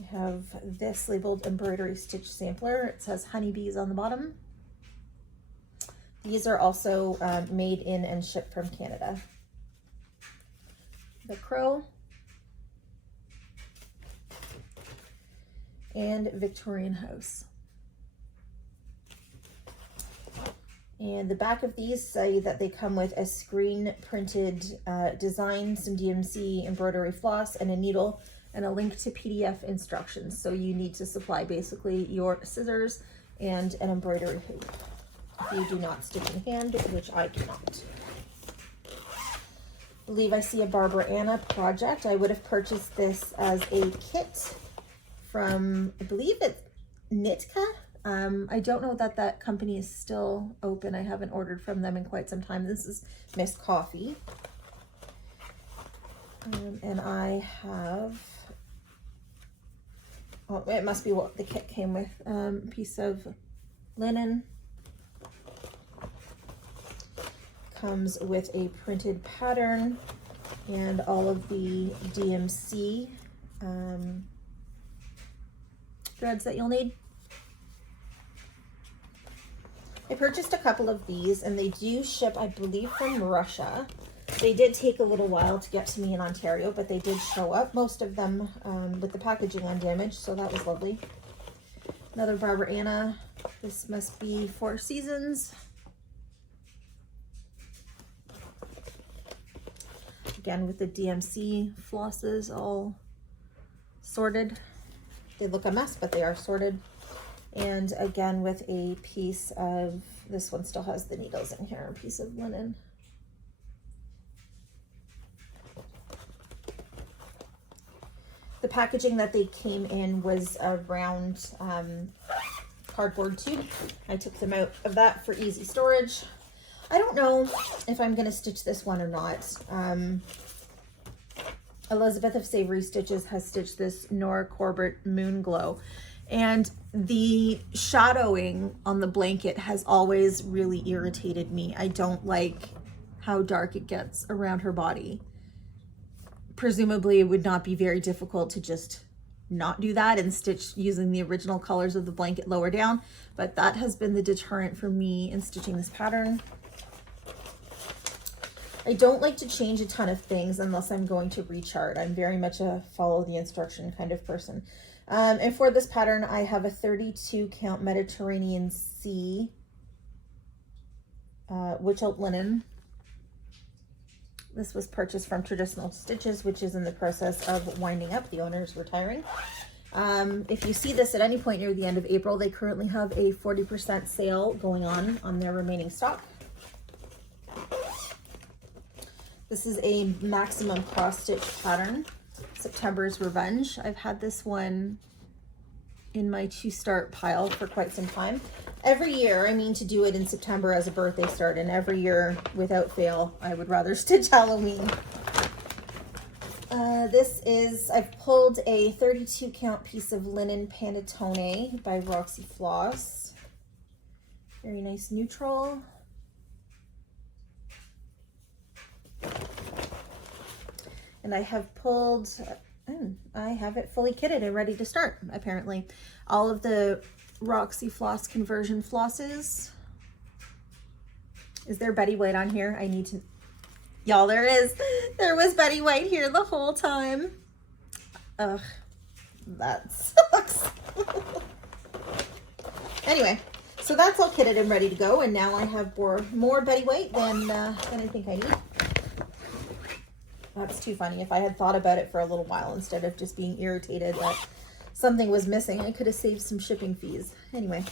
I have this labeled embroidery stitch sampler. It says honeybees on the bottom. These are also made in and shipped from Canada. The Crow and Victorian House. And the back of these say that they come with a screen printed design, some DMC embroidery floss, and a needle, and a link to PDF instructions. So you need to supply basically your scissors and an embroidery hoop if you do not stitch in hand, which I cannot. I believe I see a Barbara Anna project. I would have purchased this as a kit from, I believe it's Nitka. I don't know that that company is still open. I haven't ordered from them in quite some time. This is Miss Coffee. And I have, oh, it must be what the kit came with. Piece of linen. Comes with a printed pattern and all of the DMC threads that you'll need. I purchased a couple of these and they do ship, I believe, from Russia. They did take a little while to get to me in Ontario, but they did show up, most of them with the packaging undamaged, so that was lovely. Another Barbara Anna. This must be Four Seasons. Again, with the DMC flosses all sorted. They look a mess, but they are sorted. And again, with a piece of, this one still has the needles in here, a piece of linen. The packaging that they came in was a round cardboard tube. I took them out of that for easy storage. I don't know if I'm going to stitch this one or not. Elizabeth of Savory Stitches has stitched this Nora Corbett Moon Glow, and the shadowing on the blanket has always really irritated me. I don't like how dark it gets around her body. Presumably it would not be very difficult to just not do that and stitch using the original colors of the blanket lower down, but that has been the deterrent for me in stitching this pattern. I don't like to change a ton of things unless I'm going to rechart. I'm very much a follow the instruction kind of person. And for this pattern, I have a 32 count Mediterranean Sea witch oat linen. This was purchased from Traditional Stitches, which is in the process of winding up. The owner is retiring. If you see this at any point near the end of April, they currently have a 40% sale going on their remaining stock. This is a maximum cross stitch pattern, September's Revenge. I've had this one in my to start pile for quite some time. Every year I mean to do it in September as a birthday start, and every year without fail I would rather stitch Halloween. I've pulled a 32 count piece of linen Panettone by Roxy Floss. Very nice neutral. And I have pulled, I have it fully kitted and ready to start, apparently. All of the Roxy Floss conversion flosses. Is there Betty White on here? I need to, y'all, there is. There was Betty White here the whole time. Ugh, that sucks. Anyway, so that's all kitted and ready to go, and now I have more Betty White than I think I need. That's too funny. If I had thought about it for a little while instead of just being irritated that something was missing, I could have saved some shipping fees. Anyway,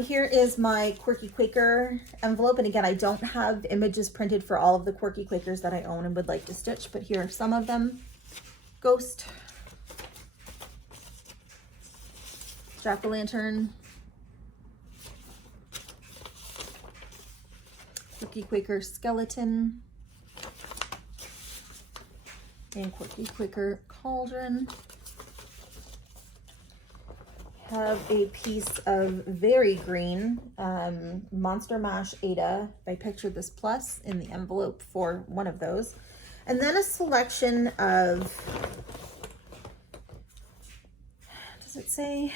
here is my Quirky Quaker envelope. And again, I don't have images printed for all of the Quirky Quakers that I own and would like to stitch, but here are some of them. Ghost, Jack-o'-lantern, Quirky Quaker Skeleton, and Quirky Quaker Cauldron. Have a piece of very green Monster Mash Ada. I pictured this plus in the envelope for one of those. And then a selection of, does it say?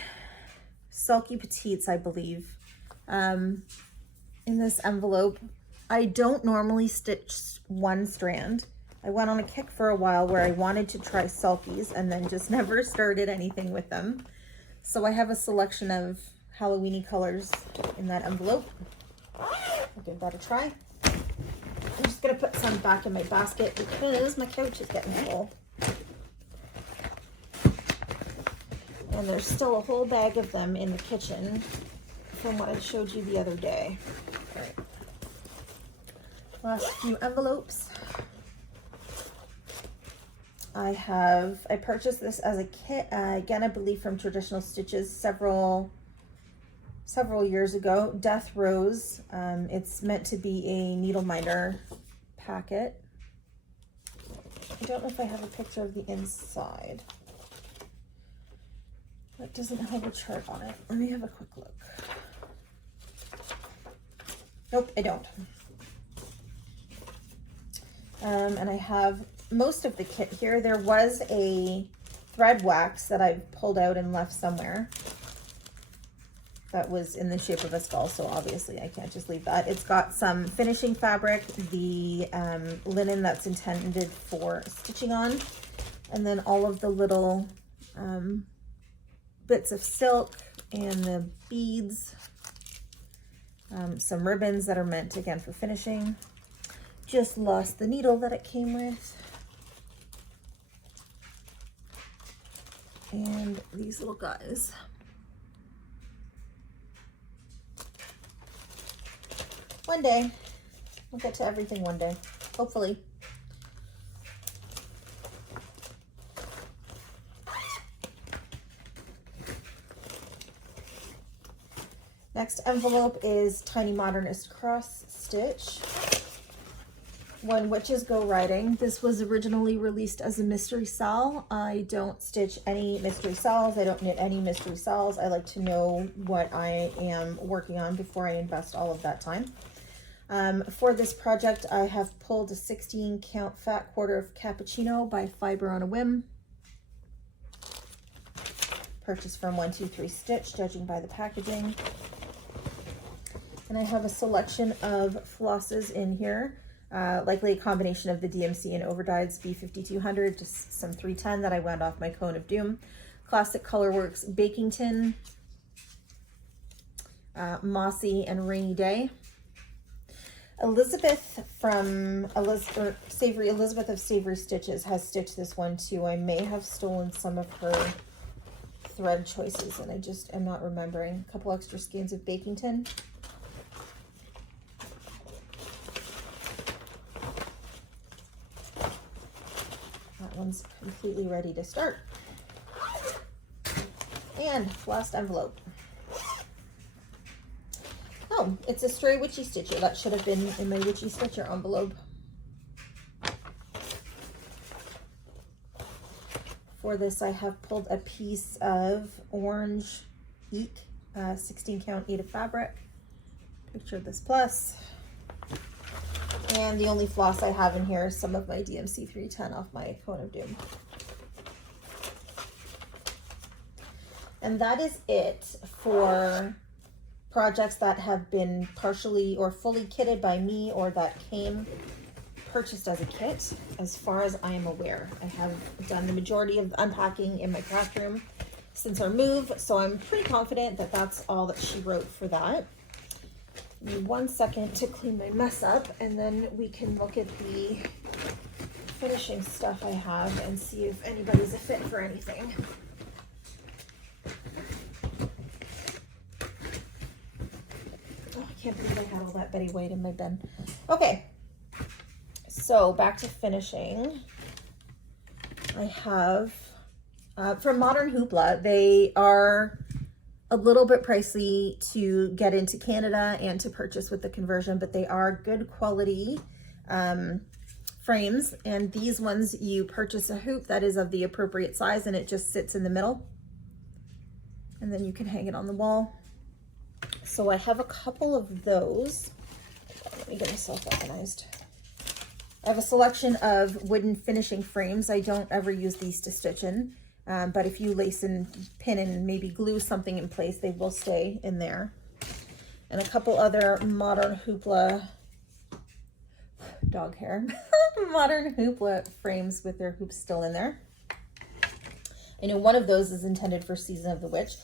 Sulky Petites, I believe, in this envelope. I don't normally stitch one strand. I went on a kick for a while where I wanted to try sulkies and then just never started anything with them. So I have a selection of Halloween-y colors in that envelope. I'll give that a try. I'm just gonna put some back in my basket because my couch is getting full. And there's still a whole bag of them in the kitchen from what I showed you the other day. All right. Last few envelopes. I purchased this as a kit, again, I believe from Traditional Stitches several years ago. Death Rose. It's meant to be a needle minder packet. I don't know if I have a picture of the inside. It doesn't have a chart on it. Let me have a quick look. Nope, I don't. And I have most of the kit here. There was a thread wax that I pulled out and left somewhere that was in the shape of a skull, so obviously I can't just leave that. It's got some finishing fabric, the linen that's intended for stitching on, and then all of the little bits of silk and the beads, some ribbons that are meant again for finishing. Just lost the needle that it came with. And these little guys. One day, we'll get to everything one day, hopefully. Next envelope is Tiny Modernist Cross stitch When Witches Go Riding. This was originally released as a mystery cell. I don't stitch any mystery cells. I don't knit any mystery cells. I like to know what I am working on before I invest all of that time. For this project, I have pulled a 16 count fat quarter of cappuccino by Fiber on a Whim. Purchased from 123 Stitch, judging by the packaging. And I have a selection of flosses in here. Likely a combination of the DMC and Overdyed's B5200, just some 310 that I wound off my Cone of Doom. Classic Colorworks Baking Tin, Mossy and Rainy Day. Elizabeth from Elizabeth of Savory Stitches has stitched this one too. I may have stolen some of her thread choices and I just am not remembering. A couple extra skeins of baking tin. That one's completely ready to start. And last envelope. Oh, it's a stray Witchy Stitcher. That should have been in my Witchy Stitcher envelope. For this, I have pulled a piece of orange Eek, 16 count 8 of fabric. Picture this plus. And the only floss I have in here is some of my DMC 310 off my Cone of Doom. And that is it for projects that have been partially or fully kitted by me or that came purchased as a kit. As far as I am aware, I have done the majority of the unpacking in my craft room since our move, so I'm pretty confident that that's all that she wrote for that. Give me 1 second to clean my mess up and then we can look at the finishing stuff I have and see if anybody's a fit for anything. Can't believe I had all that Betty White in my bin. Okay, so back to finishing. I have from Modern Hoopla. They are a little bit pricey to get into Canada and to purchase with the conversion, but they are good quality frames. And these ones, you purchase a hoop that is of the appropriate size and it just sits in the middle. And then you can hang it on the wall. So I have a couple of those. Let me get myself organized. I have a selection of wooden finishing frames. I don't ever use these to stitch in, but if you lace and pin and maybe glue something in place, they will stay in there. And a couple other Modern Hoopla, dog hair, Modern Hoopla frames with their hoops still in there. I know one of those is intended for Season of the Witch.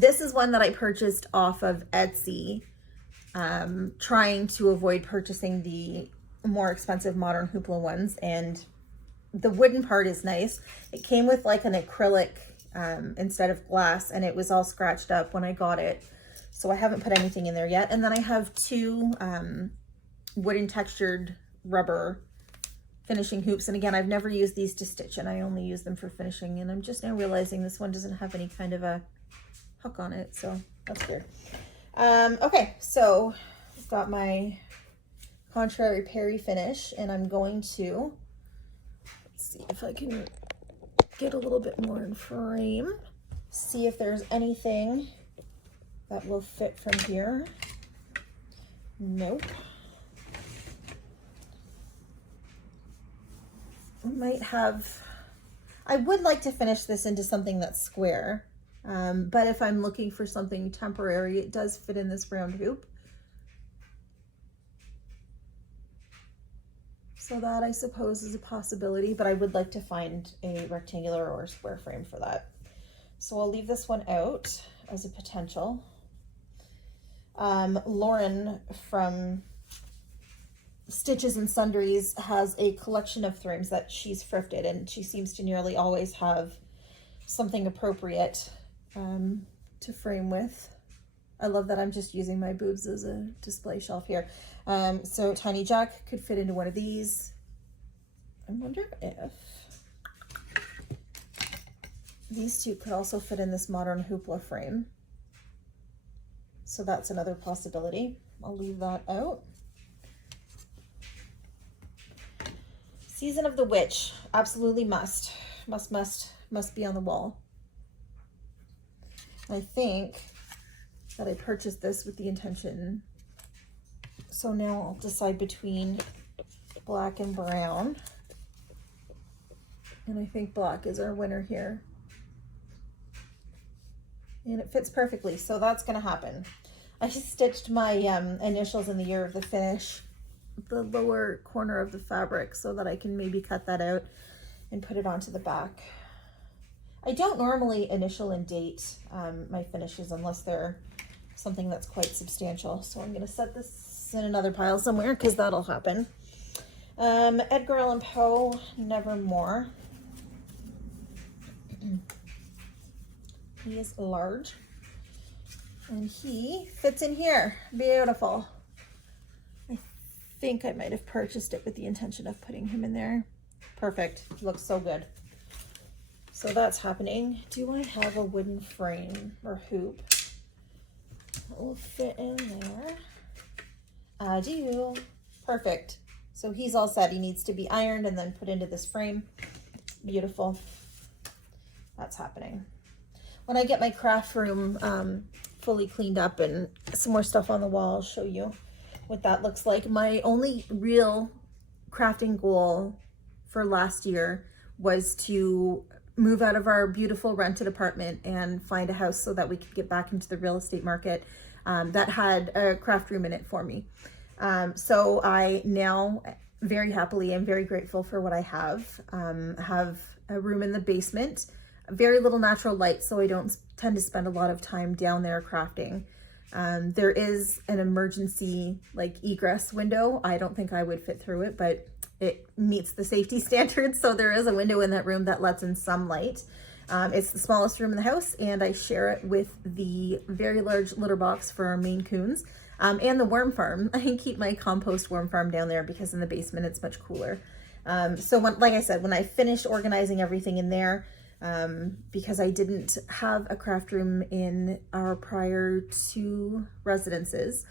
This is one that I purchased off of Etsy, trying to avoid purchasing the more expensive Modern Hoopla ones. And the wooden part is nice. It came with like an acrylic instead of glass, and it was all scratched up when I got it. So I haven't put anything in there yet. And then I have two wooden textured rubber finishing hoops. And again, I've never used these to stitch and I only use them for finishing. And I'm just now realizing this one doesn't have any kind of a hook on it, so that's weird. Okay, so I've got my Contrary Prairie finish and I'm going to, let's see if I can get a little bit more in frame, see if there's anything that will fit from here. Nope. I would like to finish this into something that's square, but if I'm looking for something temporary, it does fit in this round hoop. So that, I suppose, is a possibility, but I would like to find a rectangular or a square frame for that. So I'll leave this one out as a potential. Lauren from Stitches and Sundries has a collection of frames that she's thrifted, and she seems to nearly always have something appropriate to frame with. I love that I'm just using my boobs as a display shelf here. So Tiny Jack could fit into one of these. I wonder if these two could also fit in this Modern Hoopla frame. So that's another possibility. I'll leave that out. Season of the Witch, absolutely must be on the wall. I think that I purchased this with the intention. So now I'll decide between black and brown. And I think black is our winner here. And it fits perfectly, so that's gonna happen. I just stitched my initials in the year of the finish, the lower corner of the fabric, so that I can maybe cut that out and put it onto the back. I don't normally initial and date my finishes unless they're something that's quite substantial. So I'm gonna set this in another pile somewhere because that'll happen. Edgar Allan Poe, Nevermore. He is large and he fits in here. Beautiful. I think I might have purchased it with the intention of putting him in there. Perfect. Looks so good. So that's happening. Do I have a wooden frame or hoop that will fit in there? I do. Perfect. So he's all set. He needs to be ironed and then put into this frame. Beautiful. That's happening. When I get my craft room fully cleaned up and some more stuff on the wall, I'll show you what that looks like. My only real crafting goal for last year was to move out of our beautiful rented apartment and find a house so that we could get back into the real estate market that had a craft room in it for me. So I now very happily am very grateful for what I have. Have a room in the basement, very little natural light, so I don't tend to spend a lot of time down there crafting. There is an emergency like egress window. I don't think I would fit through it, but it meets the safety standards. So there is a window in that room that lets in some light. It's the smallest room in the house, and I share it with the very large litter box for our Maine Coons and the worm farm. I keep my compost worm farm down there because in the basement it's much cooler. So like I said, when I finished organizing everything in there, because I didn't have a craft room in our prior two residences.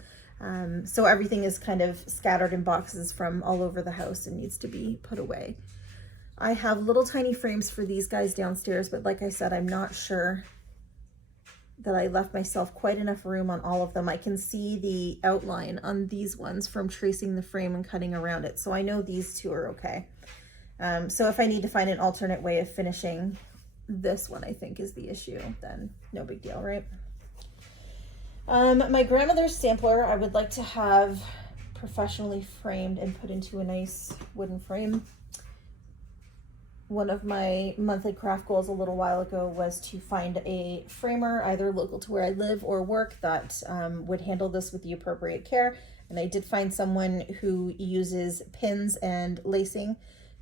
So everything is kind of scattered in boxes from all over the house and needs to be put away. I have little tiny frames for these guys downstairs, but like I said, I'm not sure that I left myself quite enough room on all of them. I can see the outline on these ones from tracing the frame and cutting around it. So I know these two are okay. So if I need to find an alternate way of finishing this one, I think is the issue, then no big deal, right? My grandmother's sampler, I would like to have professionally framed and put into a nice wooden frame. One of my monthly craft goals a little while ago was to find a framer, either local to where I live or work, that would handle this with the appropriate care. And I did find someone who uses pins and lacing,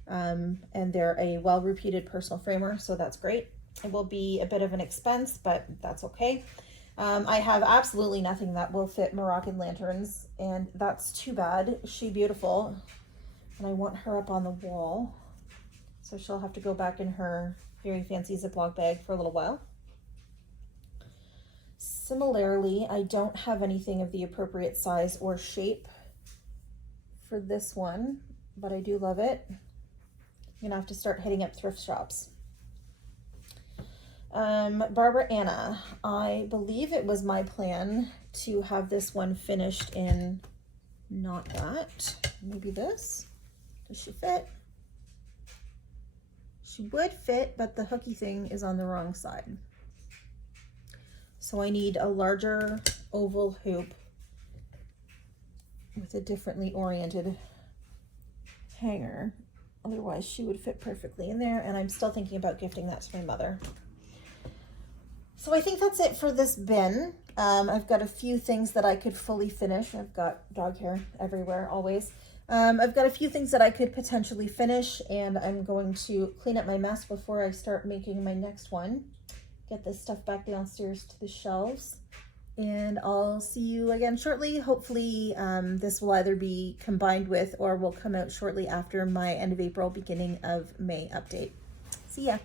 and they're a well-reputed personal framer, so that's great. It will be a bit of an expense, but that's okay. I have absolutely nothing that will fit Moroccan lanterns, and that's too bad. She beautiful, and I want her up on the wall. So she'll have to go back in her very fancy Ziploc bag for a little while. Similarly, I don't have anything of the appropriate size or shape for this one, but I do love it. I'm gonna have to start hitting up thrift shops. Barbara Anna, I believe it was my plan to have this one finished in, not that, maybe this. Does she fit? She would fit, but the hooky thing is on the wrong side. So I need a larger oval hoop with a differently oriented hanger. Otherwise she would fit perfectly in there, and I'm still thinking about gifting that to my mother. So I think that's it for this bin. I've got a few things that I could fully finish. I've got dog hair everywhere, always. I've got a few things that I could potentially finish, and I'm going to clean up my mess before I start making my next one. Get this stuff back downstairs to the shelves, and I'll see you again shortly. Hopefully this will either be combined with or will come out shortly after my end of April, beginning of May update. See ya.